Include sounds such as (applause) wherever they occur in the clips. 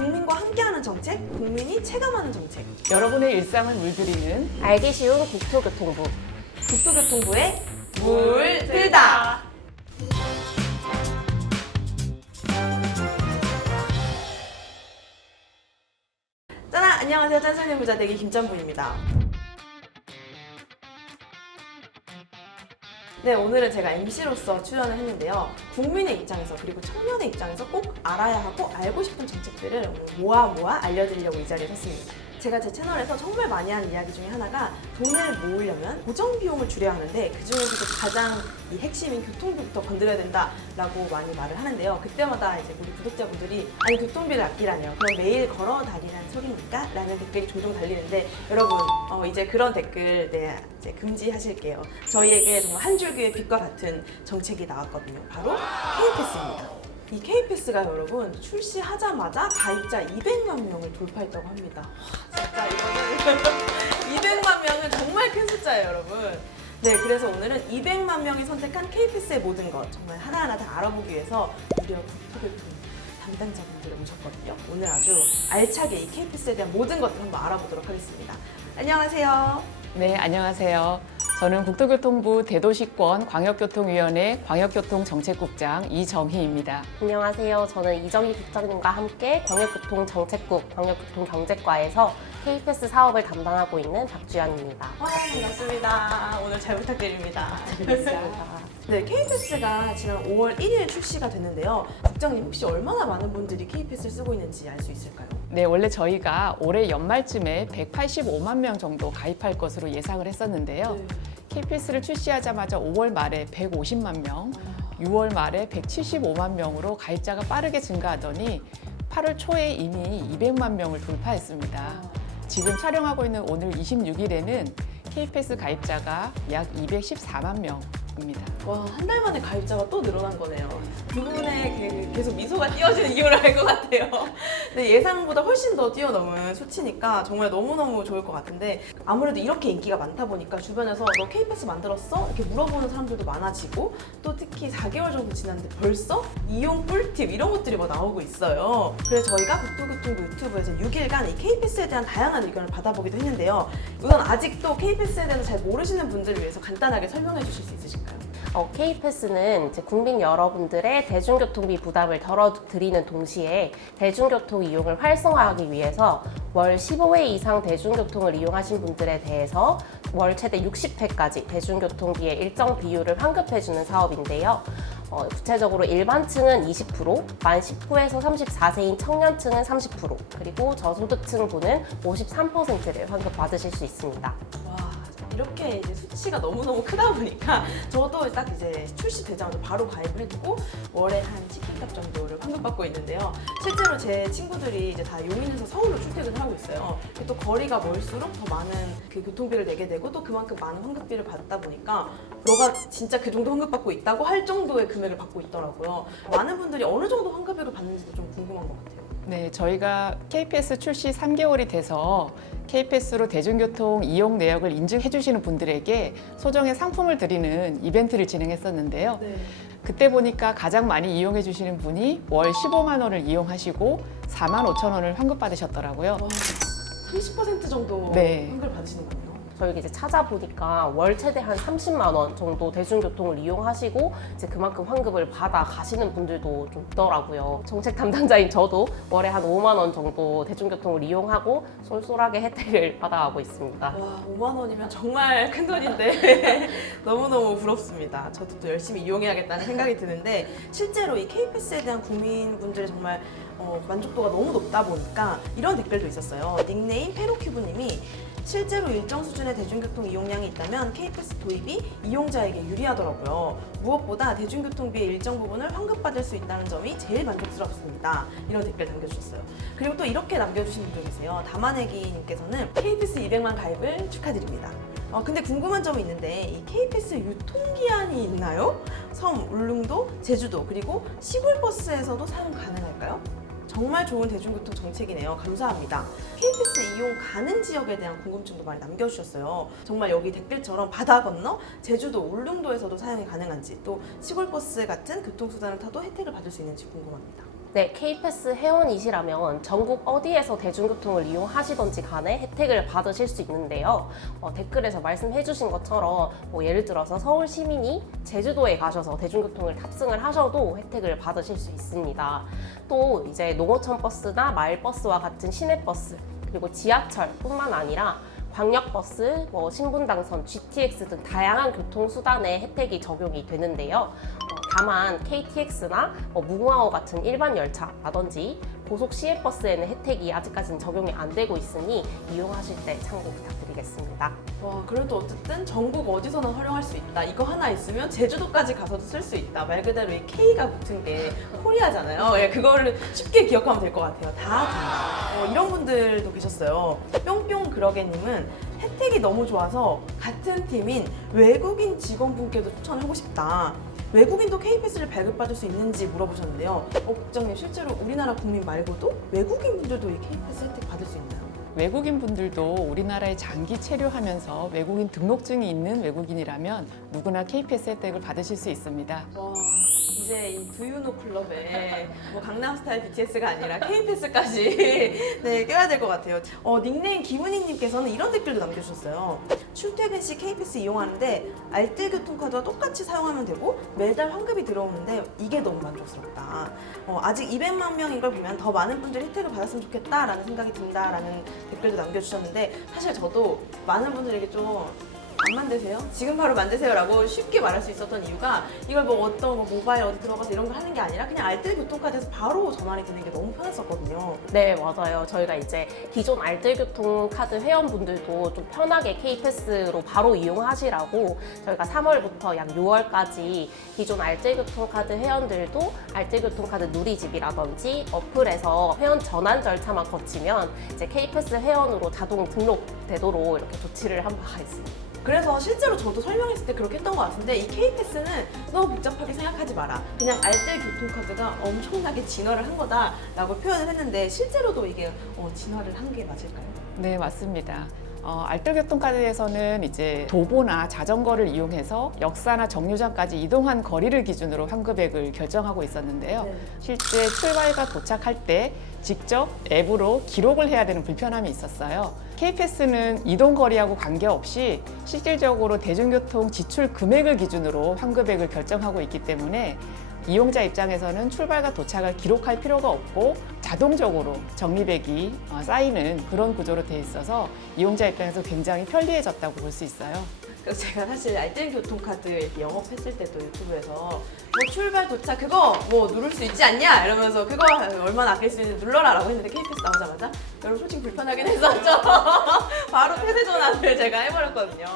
국민과 함께하는 정책, 국민이 체감하는 정책. 여러분의 일상을 물들이는 알기 쉬운 국토교통부. 국토교통부의 물들다. 짜란 안녕하세요 짠순이 부자 대기 김짠부입니다. 네 오늘은 제가 MC로서 출연을 했는데요. 국민의 입장에서 그리고 청년의 입장에서 꼭 알아야 하고 알고 싶은 정책들을 모아 모아 알려드리려고 이 자리에 섰습니다. 제가 제 채널에서 정말 많이 하는 이야기 중에 하나가 돈을 모으려면 고정 비용을 줄여야 하는데 그 중에서도 가장 이 핵심인 교통비부터 건드려야 된다라고 많이 말을 하는데요. 그때마다 이제 우리 구독자분들이 아니 교통비를 아끼라뇨. 그럼 매일 걸어 다니라는 소리입니까? 라는 댓글이 종종 달리는데 여러분 어, 이제 그런 댓글 네 이제 금지하실게요. 저희에게 정말 한 줄기의 빛과 같은 정책이 나왔거든요. 바로 K패스입니다. 이 K패스가 여러분 출시하자마자 가입자 200만 명을 돌파했다고 합니다. 와, 진짜 이거는 (laughs) 200만 명은 정말 큰 숫자예요, 여러분. 네, 그래서 오늘은 200만 명이 선택한 K패스의 모든 것 정말 하나하나 다 알아보기 위해서 무려 국토교통 담당자분들을 모셨거든요. 오늘 아주 알차게 이 K패스에 대한 모든 것들 한번 알아보도록 하겠습니다. 안녕하세요. 네 안녕하세요. 저는 국토교통부 대도시권 광역교통위원회 광역교통정책국장 이정희입니다. 안녕하세요. 저는 이정희 국장님과 함께 광역교통정책국 광역교통경제과에서 K패스 사업을 담당하고 있는 박주연입니다. 와, 반갑습니다. 오늘 잘 부탁드립니다. (laughs) 네, K패스가 지난 5월 1일 출시가 됐는데요. 국장님 혹시 얼마나 많은 분들이 K패스를 쓰고 있는지 알 수 있을까요? 네 원래 저희가 올해 연말쯤에 185만 명 정도 가입할 것으로 예상을 했었는데요. 네. KPS를 출시하자마자 5월 말에 150만 명, 6월 말에 175만 명으로 가입자가 빠르게 증가하더니 8월 초에 이미 200만 명을 돌파했습니다. 지금 촬영하고 있는 오늘 26일에는 KPS 가입자가 약 214만 명 입니다. 와, 한 달 만에 가입자가 또 늘어난 거네요. 두 분의 그 계속 미소가 띄어지는 이유를 알 것 같아요. 근데 예상보다 훨씬 더 뛰어넘은 수치니까 정말 너무너무 좋을 것 같은데 아무래도 이렇게 인기가 많다 보니까 주변에서 너 K패스 만들었어? 이렇게 물어보는 사람들도 많아지고 또 특히 4개월 정도 지났는데 벌써 이용 꿀팁 이런 것들이 막 나오고 있어요. 그래서 저희가 국토교통부 유튜브에서 6일간 이 K패스에 대한 다양한 의견을 받아보기도 했는데요. 우선 아직도 K패스에 대해서 잘 모르시는 분들을 위해서 간단하게 설명해 주실 수 있으실까요? 어, K패스는 국민 여러분들의 대중교통비 부담을 덜어드리는 동시에 대중교통 이용을 활성화하기 위해서 월 15회 이상 대중교통을 이용하신 분들에 대해서 월 최대 60회까지 대중교통비의 일정 비율을 환급해주는 사업인데요. 어, 구체적으로 일반층은 20%, 만 19에서 34세인 청년층은 30%, 그리고 저소득층 분은 53%를 환급 받으실 수 있습니다. 와 이렇게 이제 수치가 너무너무 크다 보니까 저도 딱 이제 출시되자마자 바로 가입을 했고 월에 한 치킨값 정도를 환급받고 있는데요. 실제로 제 친구들이 이제 다 용인에서 서울로 출퇴근을 하고 있어요. 또 거리가 멀수록 더 많은 그 교통비를 내게 되고 또 그만큼 많은 환급비를 받다 보니까 너가 진짜 그 정도 환급받고 있다고 할 정도의 금액을 받고 있더라고요. 많은 분들이 어느 정도 환급액을 받는지도 좀 궁금한 것 같아요. 네, 저희가 KPS 출시 3개월이 돼서 KPS로 대중교통 이용 내역을 인증해 주시는 분들에게 소정의 상품을 드리는 이벤트를 진행했었는데요. 네. 그때 보니까 가장 많이 이용해 주시는 분이 월 15만 원을 이용하시고 4만 5천 원을 환급 받으셨더라고요. 와, 30% 정도 네. 환급을 받으시는군요. 저희 이제 찾아보니까 월 최대 한 30만 원 정도 대중교통을 이용하시고 이제 그만큼 환급을 받아 가시는 분들도 좀 있더라고요. 정책 담당자인 저도 월에 한 5만 원 정도 대중교통을 이용하고 쏠쏠하게 혜택을 (laughs) 받아가고 있습니다. 와, 5만 원이면 정말 큰 돈인데 (laughs) 너무너무 부럽습니다. 저도 또 열심히 이용해야겠다는 생각이 드는데 실제로 이 K패스에 대한 국민분들의 정말 어, 만족도가 너무 높다 보니까 이런 댓글도 있었어요. 닉네임 페로큐브님이 실제로 일정 수준의 대중교통 이용량이 있다면 K패스 도입이 이용자에게 유리하더라고요. 무엇보다 대중교통비의 일정 부분을 환급받을 수 있다는 점이 제일 만족스럽습니다. 이런 댓글 남겨주셨어요. 그리고 또 이렇게 남겨주신 분들 계세요. 다만애기님께서는 KPS 200만 가입을 축하드립니다. 어, 근데 궁금한 점이 있는데 이 KPS 유통기한이 있나요? 섬, 울릉도, 제주도 그리고 시골 버스에서도 사용 가능할까요? 정말 좋은 대중교통 정책이네요. 감사합니다. KPS 이용 가능 지역에 대한 궁금증도 많이 남겨주셨어요. 정말 여기 댓글처럼 바다 건너 제주도, 울릉도에서도 사용이 가능한지 또 시골 버스 같은 교통수단을 타도 혜택을 받을 수 있는지 궁금합니다. 네, K패스 회원이시라면 전국 어디에서 대중교통을 이용하시던지 간에 혜택을 받으실 수 있는데요. 어, 댓글에서 말씀해주신 것처럼 뭐 예를 들어서 서울 시민이 제주도에 가셔서 대중교통을 탑승을 하셔도 혜택을 받으실 수 있습니다. 또 이제 농어촌 버스나 마을버스와 같은 시내버스 그리고 지하철뿐만 아니라 광역버스, 뭐 신분당선, GTX 등 다양한 교통수단의 혜택이 적용이 되는데요. 어, 다만 KTX나 뭐 무궁화호 같은 일반 열차라든지 고속 시외버스에는 혜택이 아직까지는 적용이 안 되고 있으니 이용하실 때 참고 부탁드리겠습니다. 와, 그래도 어쨌든 전국 어디서나 활용할 수 있다. 이거 하나 있으면 제주도까지 가서도 쓸 수 있다. 말 그대로 이 K가 붙은 게 코리아잖아요. 예, 그거를 쉽게 기억하면 될 것 같아요. 다 된다. 어, 이런 분들도 계셨어요. 뿅뿅 그러게님은 혜택이 너무 좋아서 같은 팀인 외국인 직원분께도 추천하고 싶다. 외국인도 K패스를 발급받을 수 있는지 물어보셨는데요. 어, 국장님 실제로 우리나라 국민 말고도 외국인 분들도 이 K패스 혜택 받을 수 있나요? 외국인 분들도 우리나라에 장기 체류하면서 외국인 등록증이 있는 외국인이라면 누구나 KPS 혜택을 받으실 수 있습니다. 와 이제 이 두유노 클럽에 뭐 강남스타일 BTS가 아니라 K패스까지 (laughs) 네 껴야 될 것 같아요. 어, 닉네임 김은희님께서는 이런 댓글도 남겨주셨어요. 출퇴근 시 K패스 이용하는데 알뜰 교통카드와 똑같이 사용하면 되고 매달 환급이 들어오는데 이게 너무 만족스럽다. 어, 아직 200만 명인 걸 보면 더 많은 분들이 혜택을 받았으면 좋겠다라는 생각이 든다라는 댓글도 남겨주셨는데 사실 저도 많은 분들에게 좀 안 만드세요? 지금 바로 만드세요라고 쉽게 말할 수 있었던 이유가 이걸 뭐 어떤 뭐 모바일 어디 들어가서 이런 걸 하는 게 아니라 그냥 알뜰 교통카드에서 바로 전환이 되는 게 너무 편했었거든요. 네, 맞아요. 저희가 이제 기존 알뜰교통카드 회원분들도 좀 편하게 K패스로 바로 이용하시라고 저희가 3월부터 약 6월까지 기존 알뜰교통카드 회원들도 알뜰교통카드 누리집이라든지 어플에서 회원 전환 절차만 거치면 이제 K패스 회원으로 자동 등록되도록 이렇게 조치를 한 바가 있습니다. 그래서 실제로 저도 설명했을 때 그렇게 했던 것 같은데 이 K패스는 너무 복잡하게 생각하지 마라. 그냥 알뜰 교통카드가 엄청나게 진화를 한 거다라고 표현을 했는데 실제로도 이게 어, 진화를 한 게 맞을까요? 네, 맞습니다. 어, 알뜰교통카드에서는 이제 도보나 자전거를 이용해서 역사나 정류장까지 이동한 거리를 기준으로 환급액을 결정하고 있었는데요. 네. 실제 출발과 도착할 때 직접 앱으로 기록을 해야 되는 불편함이 있었어요. KPS는 이동 거리하고 관계없이 실질적으로 대중교통 지출 금액을 기준으로 환급액을 결정하고 있기 때문에 이용자 입장에서는 출발과 도착을 기록할 필요가 없고 자동적으로 적립액이 어, 쌓이는 그런 구조로 돼 있어서 이용자 입장에서 굉장히 편리해졌다고 볼 수 있어요. 그래서 제가 사실 알뜰 교통카드 영업했을 때도 유튜브에서 뭐 출발 도착 그거 뭐 누를 수 있지 않냐 이러면서 그거 얼마나 아낄 수 있는지 눌러라라고 했는데 KPS 나오자마자 여러분 솔직히 불편하긴 했었죠. (laughs) 바로 세대 전환을 제가 해버렸거든요.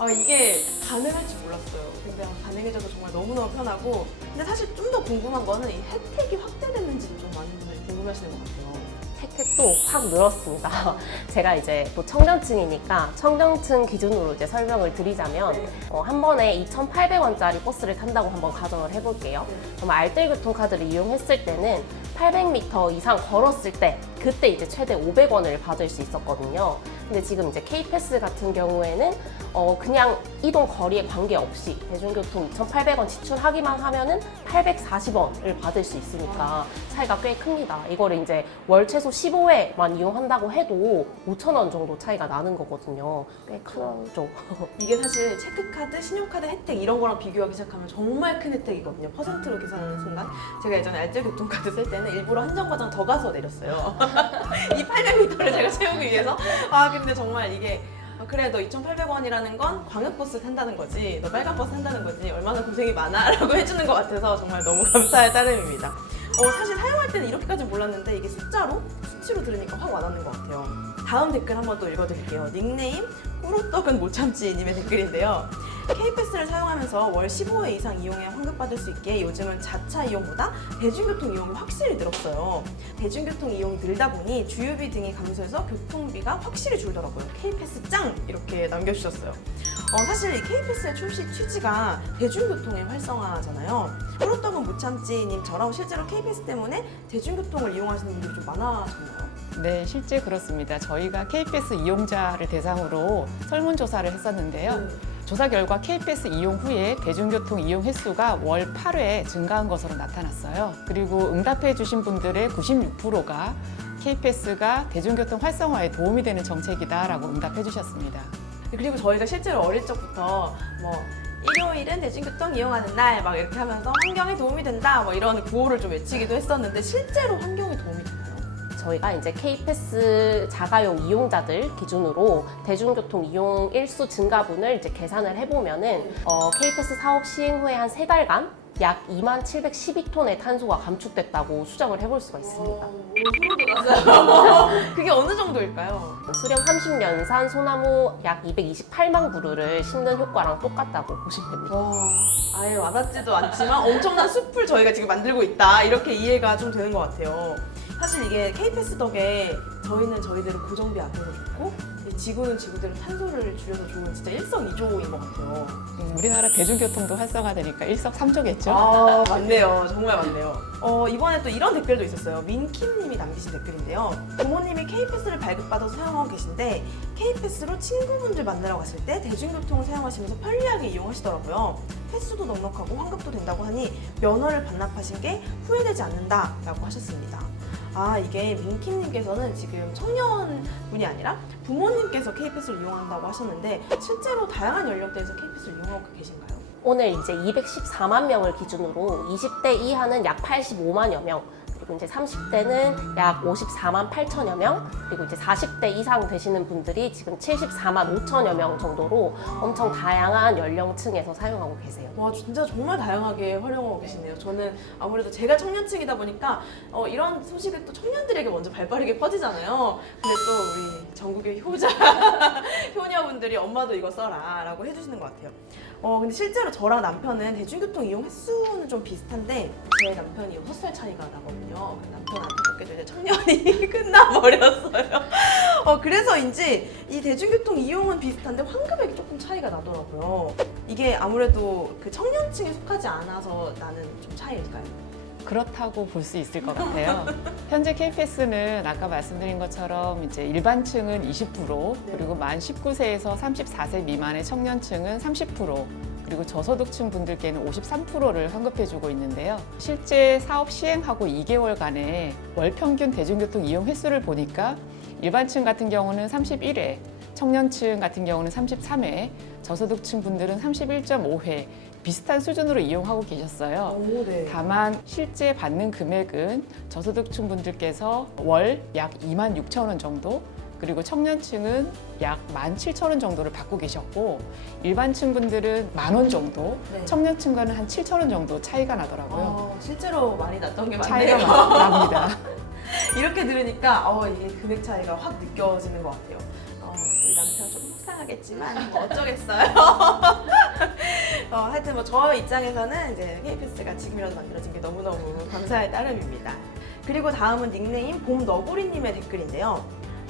아, 이게 가능할지 몰랐어요. 근데 가능해져서 정말 너무너무 편하고 근데 사실 좀 더 궁금한 거는 이 혜택이 확대됐는지도 좀 많은 분들이 궁금해하시는 것 같아요. 혜택도 확 늘었습니다. (laughs) 제가 이제 또 청년층이니까 청년층 기준으로 이제 설명을 드리자면 네. 어, 한 번에 2,800원짜리 버스를 탄다고 한번 가정을 해볼게요. 그럼 알뜰교통카드를 이용했을 때는 800m 이상 걸었을 때 그때 이제 최대 500원을 받을 수 있었거든요. 근데 지금 이제 K패스 같은 경우에는 어 그냥 이동 거리에 관계없이 대중교통 2,800원 지출하기만 하면은 840원을 받을 수 있으니까 차이가 꽤 큽니다. 이거를 이제 월 최소 15회만 이용한다고 해도 5,000원 정도 차이가 나는 거거든요. 꽤 크죠. (laughs) 이게 사실 체크카드, 신용카드 혜택 이런 거랑 비교하기 시작하면 정말 큰 혜택이거든요. 퍼센트로 계산하는 순간. 제가 예전에 알뜰교통카드 쓸 때는 일부러 한정거장 더 가서 내렸어요. (laughs) 이 800m를 제가 채우기 위해서. 아, 근데 정말 이게 아, 그래 너 2,800원이라는 건 광역버스 탄다는 거지 너 빨간버스 탄다는 거지 얼마나 고생이 많아 라고 (laughs) 해주는 것 같아서 정말 너무 (laughs) 감사할 따름입니다. 어, 사실 사용할 때는 이렇게까지 몰랐는데 이게 숫자로 수치로 들으니까 확 와닿는 것 같아요. 다음 댓글 한번 또 읽어드릴게요. 닉네임 호로떡은 못 참지 님의 댓글인데요 K패스를 사용하면서 월 15회 이상 이용해 환급받을 수 있게 요즘은 자차 이용보다 대중교통 이용이 확실히 늘었어요. 대중교통 이용이 늘다 보니 주유비 등이 감소해서 교통비가 확실히 줄더라고요. K패스 짱! 이렇게 남겨주셨어요. 어, 사실 이 K패스의 출시 취지가 대중교통의 활성화잖아요. 호로떡은 못 참지님처럼 실제로 K패스 때문에 대중교통을 이용하시는 분들이 좀 많아졌나요? 네, 실제 그렇습니다. 저희가 KPS 이용자를 대상으로 설문조사를 했었는데요. 조사 결과 K패스 이용 후에 대중교통 이용 횟수가 월 8회 증가한 것으로 나타났어요. 그리고 응답해 주신 분들의 96%가 K패스가 대중교통 활성화에 도움이 되는 정책이다라고 응답해 주셨습니다. 그리고 저희가 실제로 어릴 적부터 뭐 일요일은 대중교통 이용하는 날 막 이렇게 하면서 환경에 도움이 된다 뭐 이런 구호를 좀 외치기도 했었는데 실제로 환경에 도움이 되나요? 저희가 이제 K패스 자가용 이용자들 기준으로 대중교통 이용 일수 증가분을 이제 계산을 해보면은 어, K패스 사업 시행 후에 한 세 달간 약 2만 712톤의 탄소가 감축됐다고 수정을 해볼 수가 있습니다. (laughs) 그게 어느 정도일까요? 수령 30년산 소나무 약 228만 그루를 심는 효과랑 똑같다고 보시면 됩니다. 와, 아예 와닿지도 않지만 엄청난 숲을 저희가 지금 만들고 있다 이렇게 이해가 좀 되는 것 같아요. 사실 이게 K패스 덕에 저희는 저희대로 고정비 아껴서 좋고 이 지구는 지구대로 탄소를 줄여서 좋은 진짜 일석이조인 것 같아요. 음, 우리나라 대중교통도 활성화되니까 일석삼조겠죠. 아 맞네요. 정말 맞네요. 어, 이번에 또 이런 댓글도 있었어요. 민킴님이 남기신 댓글인데요. 부모님이 K패스를 발급받아서 사용하고 계신데 K패스로 친구분들 만나러 갔을 때 대중교통을 사용하시면서 편리하게 이용하시더라고요. 횟수도 넉넉하고 환급도 된다고 하니 면허를 반납하신 게 후회되지 않는다라고 하셨습니다 아 이게 민킴님께서는 지금 청년분이 아니라 부모님께서 K패스를 이용한다고 하셨는데 실제로 다양한 연령대에서 K패스를 이용하고 계신가요? 오늘 이제 214만 명을 기준으로 20대 이하는 약 85만여 명, 이제 30대는 약 54만 8천여 명, 그리고 이제 40대 이상 되시는 분들이 지금 74만 5천여 명 정도로 엄청 다양한 연령층에서 사용하고 계세요. 와 진짜 정말 다양하게 활용하고 계시네요. 저는 아무래도 제가 청년층이다 보니까 어, 이런 소식을 또 청년들에게 먼저 발빠르게 퍼지잖아요. 근데 또 우리 전국의 효자 (laughs) 효녀분들이 엄마도 이거 써라라고 해주시는 것 같아요. 어 근데 실제로 저랑 남편은 대중교통 이용 횟수는 좀 비슷한데 제 남편이 6살 차이가 나거든요. 그 남편 안타깝게도 이제 청년이 (laughs) 끝나버렸어요. 어 그래서인지 이 대중교통 이용은 비슷한데 환급액이 조금 차이가 나더라고요. 이게 아무래도 그 청년층에 속하지 않아서 나는 좀 차이일까요? 그렇다고 볼 수 있을 것 같아요. (laughs) 현재 K패스는 아까 말씀드린 것처럼 이제 일반층은 20% 그리고 만 19세에서 34세 미만의 청년층은 30% 그리고 저소득층 분들께는 53%를 환급해주고 있는데요. 실제 사업 시행하고 2개월간의 월 평균 대중교통 이용 횟수를 보니까 일반층 같은 경우는 31회, 청년층 같은 경우는 33회, 저소득층 분들은 31.5회 비슷한 수준으로 이용하고 계셨어요. 오, 네. 다만 실제 받는 금액은 저소득층 분들께서 월 약 2만 6천 원 정도 그리고 청년층은 약 1만 7천 원 정도를 받고 계셨고 일반층 분들은 만 원 정도 네. 청년층과는 한 7천 원 정도 차이가 나더라고요. 어, 실제로 많이 났던 게 차이가 많네요. 나- 납니다. (laughs) 이렇게 들으니까 어, 이게 금액 차이가 확 느껴지는 것 같아요. 어, 우리 남편 조금 속상하겠지만 뭐 어쩌겠어요. (laughs) 어, 하여튼 뭐 저 입장에서는 이제 KPS가 지금이라도 만들어진 게 너무너무 감사의 따름입니다. 그리고 다음은 닉네임 봄너구리님의 댓글인데요.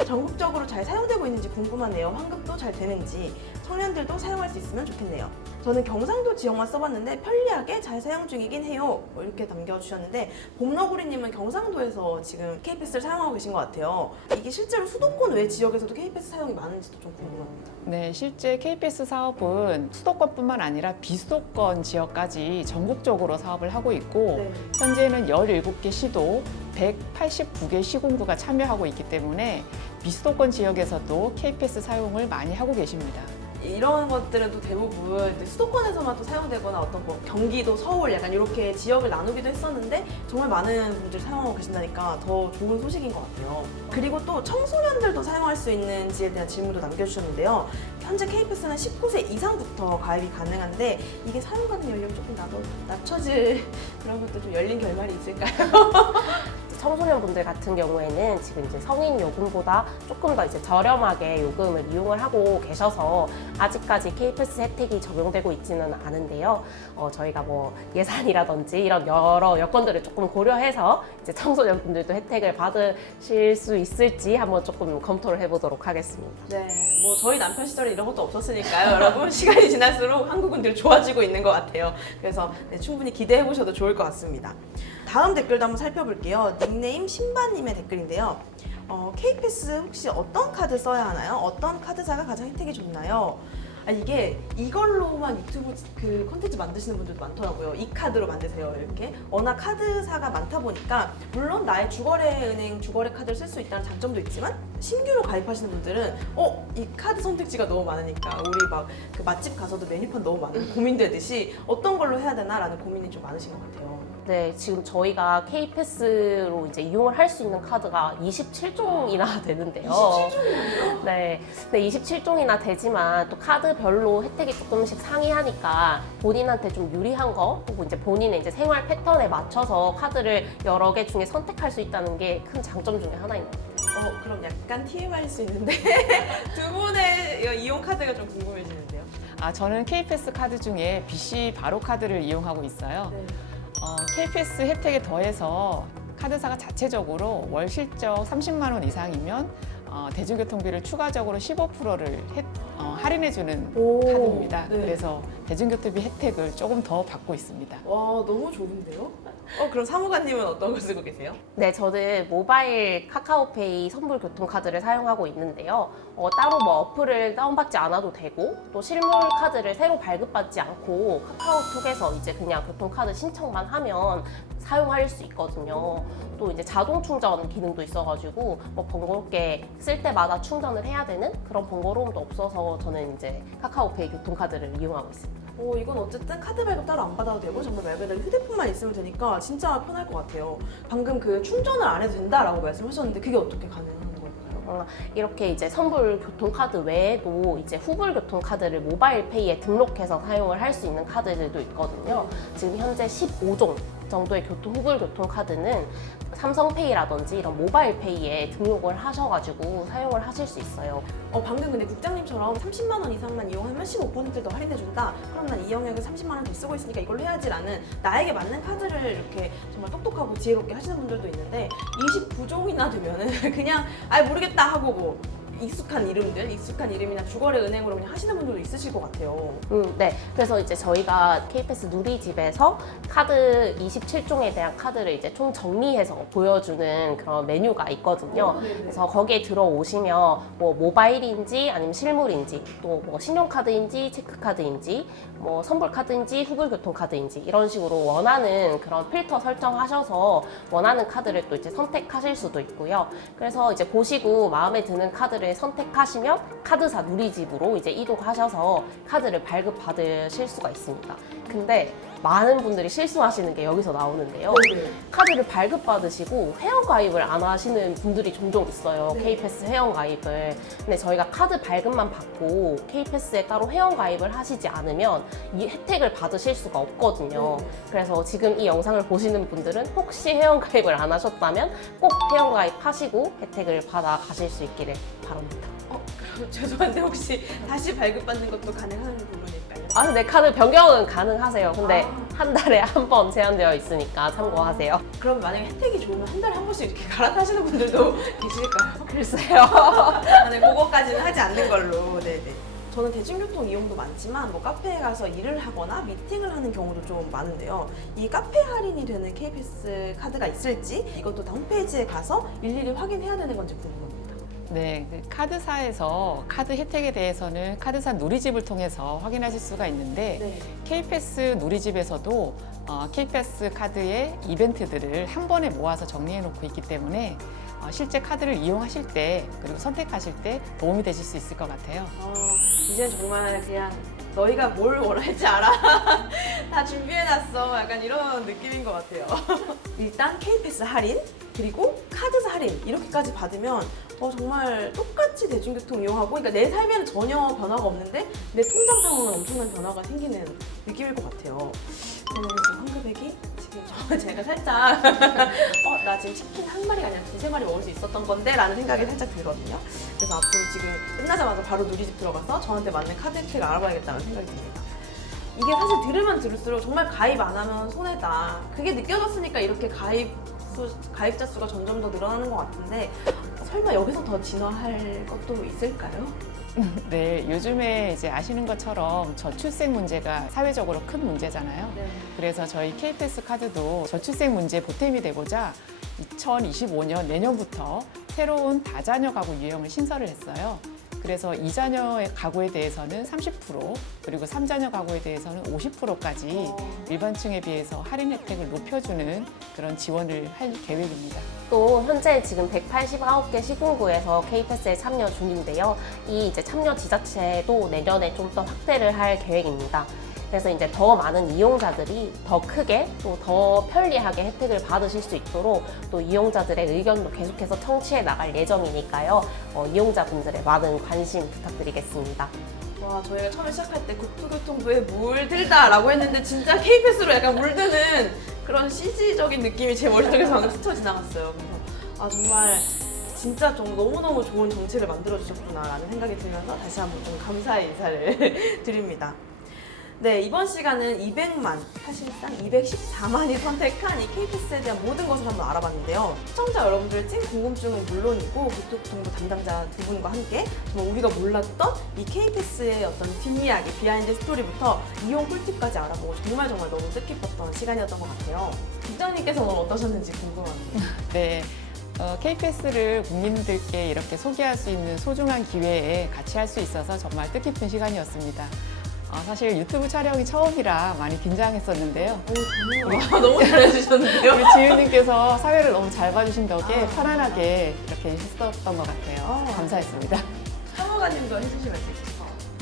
전국적으로 잘 사용되고 있는지 궁금하네요. 환급도 잘 되는지 청년들도 사용할 수 있으면 좋겠네요. 저는 경상도 지역만 써봤는데 편리하게 잘 사용 중이긴 해요. 뭐 이렇게 남겨주셨는데 봄너구리님은 경상도에서 지금 KPS를 사용하고 계신 것 같아요. 이게 실제로 수도권 외 지역에서도 KPS 사용이 많은지도 좀 궁금합니다. 네, 실제 KPS 사업은 수도권뿐만 아니라 비수도권 지역까지 전국적으로 사업을 하고 있고 네. 현재는 17개 시도 189개 시군구가 참여하고 있기 때문에 비수도권 지역에서도 KPS 사용을 많이 하고 계십니다. 이런 것들은 또 대부분 이제 수도권에서만 또 사용되거나 어떤 뭐 경기도, 서울 약간 이렇게 지역을 나누기도 했었는데 정말 많은 분들 사용하고 계신다니까 더 좋은 소식인 것 같아요. 그리고 또 청소년들도 사용할 수 있는지에 대한 질문도 남겨주셨는데요. 현재 KPS는 19세 이상부터 가입이 가능한데 이게 사용하는 연령이 조금 나도 낮춰질 (laughs) 그런 것도 좀 열린 결말이 있을까요? (laughs) 청소년분들 같은 경우에는 지금 이제 성인 요금보다 조금 더 이제 저렴하게 요금을 이용을 하고 계셔서 아직까지 K패스 혜택이 적용되고 있지는 않은데요. 어, 저희가 뭐 예산이라든지 이런 여러 여건들을 조금 고려해서 이제 청소년분들도 혜택을 받으실 수 있을지 한번 조금 검토를 해보도록 하겠습니다. 네, 뭐 저희 남편 시절에 이런 것도 없었으니까요, 여러분 (laughs) 시간이 지날수록 한국은 늘 좋아지고 있는 것 같아요. 그래서 네, 충분히 기대해 보셔도 좋을 것 같습니다. 다음 댓글도 한번 살펴볼게요. 닉네임 신바님의 댓글인데요. 어, K패스 혹시 어떤 카드 써야 하나요? 어떤 카드사가 가장 혜택이 좋나요? 아 이게 이걸로만 유튜브 그 콘텐츠 만드시는 분들도 많더라고요. 이 카드로 만드세요 이렇게. 워낙 카드사가 많다 보니까 물론 나의 주거래 은행 주거래 카드를 쓸 수 있다는 장점도 있지만 신규로 가입하시는 분들은 어 이 카드 선택지가 너무 많으니까 우리 막 그 맛집 가서도 메뉴판 너무 많은 고민되듯이 어떤 걸로 해야 되나라는 고민이 좀 많으신 것 같아요. 네, 지금 저희가 K패스로 이제 이용을 할 수 있는 카드가 27종이나 (laughs) 되는데요. 27종이요? 네, 네, 27종이나 되지만 또 카드별로 혜택이 조금씩 상이하니까 본인한테 좀 유리한 거 혹은 이제 본인의 이제 생활 패턴에 맞춰서 카드를 여러 개 중에 선택할 수 있다는 게 큰 장점 중에 하나인 것 같아요. 어 그럼 약간 TMI일 수 있는데 (laughs) 두 분의 이용 카드가 좀 궁금해지는데요. 아, 저는 K패스 카드 중에 BC 바로 카드를 이용하고 있어요. 어, K패스 혜택에 더해서 카드사가 자체적으로 월 실적 30만 원 이상이면 어, 대중교통비를 추가적으로 15%를 어, 할인해주는 오, 카드입니다. 네. 그래서 대중교통비 혜택을 조금 더 받고 있습니다. 와 너무 좋은데요? 어 그럼 사무관님은 어떤 걸 쓰고 계세요? 네, 저는 모바일 카카오페이 선불 교통카드를 사용하고 있는데요. 어, 따로 뭐 어플을 다운받지 않아도 되고 또 실물 카드를 새로 발급받지 않고 카카오톡에서 이제 그냥 교통카드 신청만 하면 사용할 수 있거든요. 또 이제 자동 충전 기능도 있어가지고 뭐 번거롭게 쓸 때마다 충전을 해야 되는 그런 번거로움도 없어서 저는 이제 카카오페이 교통카드를 이용하고 있습니다. 어 이건 어쨌든 카드 발급 따로 안 받아도 되고 정말 말 그대로 휴대폰만 있으면 되니까 진짜 편할 것 같아요. 방금 그 충전을 안 해도 된다라고 말씀하셨는데 그게 어떻게 가능한 걸까요? 어, 이렇게 이제 선불 교통카드 외에도 이제 후불 교통카드를 모바일 페이에 등록해서 사용을 할 수 있는 카드들도 있거든요. 지금 현재 15종 정도의 교통 후불 교통 카드는 삼성페이라든지 이런 모바일 페이에 등록을 하셔가지고 사용을 하실 수 있어요. 어 방금 근데 국장님처럼 30만 원 이상만 이용하면 15%더 할인해준다. 그럼 난 이 영역에 30만 원 더 쓰고 있으니까 이걸로 해야지라는 나에게 맞는 카드를 이렇게 정말 똑똑하고 지혜롭게 하시는 분들도 있는데 29종이나 되면은 (laughs) 그냥 아 모르겠다 하고 뭐 익숙한 이름들, 익숙한 이름이나 주거래 은행으로 그냥 하시는 분들도 있으실 것 같아요. 음, 네. 그래서 이제 저희가 KPS 누리집에서 카드 27종에 대한 카드를 이제 총 정리해서 보여주는 그런 메뉴가 있거든요. 그래서 거기에 들어오시면 뭐 모바일인지 아니면 실물인지 또 뭐 신용카드인지 체크카드인지 뭐 선불카드인지 후불교통카드인지 이런 식으로 원하는 그런 필터 설정하셔서 원하는 카드를 또 이제 선택하실 수도 있고요. 그래서 이제 보시고 마음에 드는 카드를 선택하시면 카드사 누리집으로 이제 이동하셔서 카드를 발급받으실 수가 있습니다. 근데 많은 분들이 실수하시는 게 여기서 나오는데요. 카드를 발급받으시고 회원가입을 안 하시는 분들이 종종 있어요. 네. K패스 회원가입을. 근데 저희가 카드 발급만 받고 K패스에 따로 회원가입을 하시지 않으면 이 혜택을 받으실 수가 없거든요. 네. 그래서 지금 이 영상을 보시는 분들은 혹시 회원가입을 안 하셨다면 꼭 회원가입하시고 혜택을 받아 가실 수 있기를 바랍니다. 어, (laughs) 죄송한데 혹시 다시 발급받는 것도 가능한? 아, 근데 카드 변경은 가능하세요. 근데 아. 한 달에 한 번 제한되어 있으니까 참고하세요. 그럼 만약에 혜택이 좋으면 한 달에 한 번씩 이렇게 갈아타시는 분들도 (laughs) 계실까요? 글쎄요. 아, 네, 그거까지는 하지 않는 걸로. 네네. 저는 대중교통 이용도 많지만 뭐 카페에 가서 일을 하거나 미팅을 하는 경우도 좀 많은데요. 이 카페 할인이 되는 KPS 카드가 있을지 이것도 다 홈페이지에 가서 일일이 확인해야 되는 건지 궁금합니다. 네, 그 카드사에서 카드 혜택에 대해서는 카드사 누리집을 통해서 확인하실 수가 있는데 네. K패스 누리집에서도 어, K패스 카드의 이벤트들을 한 번에 모아서 정리해 놓고 있기 때문에 어, 실제 카드를 이용하실 때 그리고 선택하실 때 도움이 되실 수 있을 것 같아요. 어, 이제 정말 그냥 너희가 뭘 원할지 알아. (laughs) 다 준비해놨어. 약간 이런 느낌인 것 같아요. (laughs) 일단 K패스 할인, 그리고 카드사 할인 이렇게까지 받으면 어, 정말 똑같이 대중교통 이용하고 그러니까 내 삶에는 전혀 변화가 없는데 내 통장 상황은 엄청난 변화가 생기는 느낌일 것 같아요. 저는 지금 황금액이 지금 저 (laughs) 제가 살짝 (laughs) 어, 나 지금 치킨 한 마리가 아니라 두세 마리 먹을 수 있었던 건데 라는 생각이 살짝 들거든요. 그래서 앞으로 지금 끝나자마자 바로 누리집 들어가서 저한테 맞는 카드 혜택을 알아봐야겠다는 생각이 듭니다. 이게 사실 들으면 들을수록 정말 가입 안 하면 손해다. 그게 느껴졌으니까 이렇게 가입 수, 가입자 수가 점점 더 늘어나는 것 같은데 설마 여기서 더 진화할 것도 있을까요? (laughs) 네, 요즘에 이제 아시는 것처럼 저출생 문제가 사회적으로 큰 문제잖아요. 네. 그래서 저희 K패스 카드도 저출생 문제 보탬이 되고자 2025년 내년부터 새로운 다자녀 가구 유형을 신설을 했어요. 그래서 2자녀의 가구에 대해서는 30% 그리고 3자녀 가구에 대해서는 50%까지 일반층에 비해서 할인 혜택을 높여주는 그런 지원을 할 계획입니다. 또 현재 지금 189개 시군구에서 K패스에 참여 중인데요. 이 이제 참여 지자체도 내년에 좀 더 확대를 할 계획입니다. 그래서 이제 더 많은 이용자들이 더 크게 또 더 편리하게 혜택을 받으실 수 있도록 또 이용자들의 의견도 계속해서 청취해 나갈 예정이니까요. 어, 이용자분들의 많은 관심 부탁드리겠습니다. 와 저희가 처음에 시작할 때 국토교통부에 물들다라고 했는데 진짜 K패스로 약간 물드는 그런 CG적인 느낌이 제 머릿속에서 방금 스쳐 지나갔어요. 그래서 아 정말 진짜 좀 너무너무 좋은 정책을 만들어 주셨구나라는 생각이 들면서 다시 한번 좀 감사의 인사를 (laughs) 드립니다. 네, 이번 시간은 200만, 사실상 214만이 선택한 이 K패스에 대한 모든 것을 한번 알아봤는데요. 시청자 여러분들의 찐 궁금증은 물론이고, 교통정보 담당자 두 분과 함께 정말 우리가 몰랐던 이 K패스의 어떤 뒷이야기, 비하인드 스토리부터 이용 꿀팁까지 알아보고 정말 정말 너무 뜻깊었던 시간이었던 것 같아요. 국장님께서는 어떠셨는지 궁금합니다. (laughs) 네. 어, K패스를 국민들께 이렇게 소개할 수 있는 소중한 기회에 같이 할 수 있어서 정말 뜻깊은 시간이었습니다. 어, 사실 유튜브 촬영이 처음이라 많이 긴장했었는데요. 와, 너무 잘해주셨는데요? 우리 지윤님께서 사회를 너무 잘 봐주신 덕에 편안하게 이렇게 했었던 것 같아요. 아. 감사했습니다. 사무관님도 해주시면 되죠.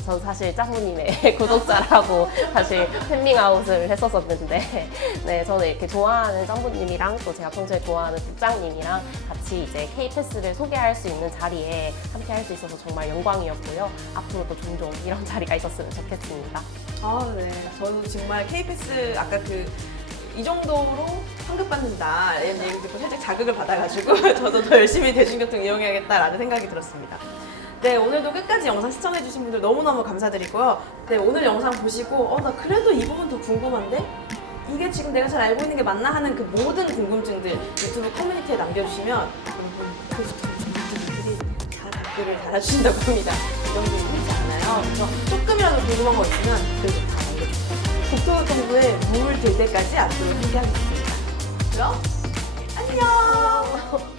전 사실 짱구님의 (laughs) 구독자라고 사실 팬밍아웃을 했었었는데, 네, 저는 이렇게 좋아하는 짱구님이랑 또 제가 평소에 좋아하는 국장님이랑 같이 이제 K패스를 소개할 수 있는 자리에 함께 할 수 있어서 정말 영광이었고요. 앞으로도 종종 이런 자리가 있었으면 좋겠습니다. 아, 네. 저도 정말 K패스 아까 그 이 정도로 환급받는다 이런 얘기 듣고 살짝 자극을 받아가지고 (laughs) 저도 더 열심히 대중교통 이용해야겠다라는 생각이 들었습니다. 네, 오늘도 끝까지 영상 시청해주신 분들 너무너무 감사드리고요. 네, 오늘 영상 보시고, 어, 나 그래도 이 부분 더 궁금한데? 이게 지금 내가 잘 알고 있는 게 맞나 하는 그 모든 궁금증들 유튜브 커뮤니티에 남겨주시면 여러분, 고스톱분들이 다 댓글을 달아주신다고 합니다. 이런 게 흔치 않아요. 그래서 조금이라도 궁금한 거 있으면 댓글 다 남겨주세요. 국토교통부에 물들 때까지 앞으로 함께 하겠습니다. 그럼 안녕!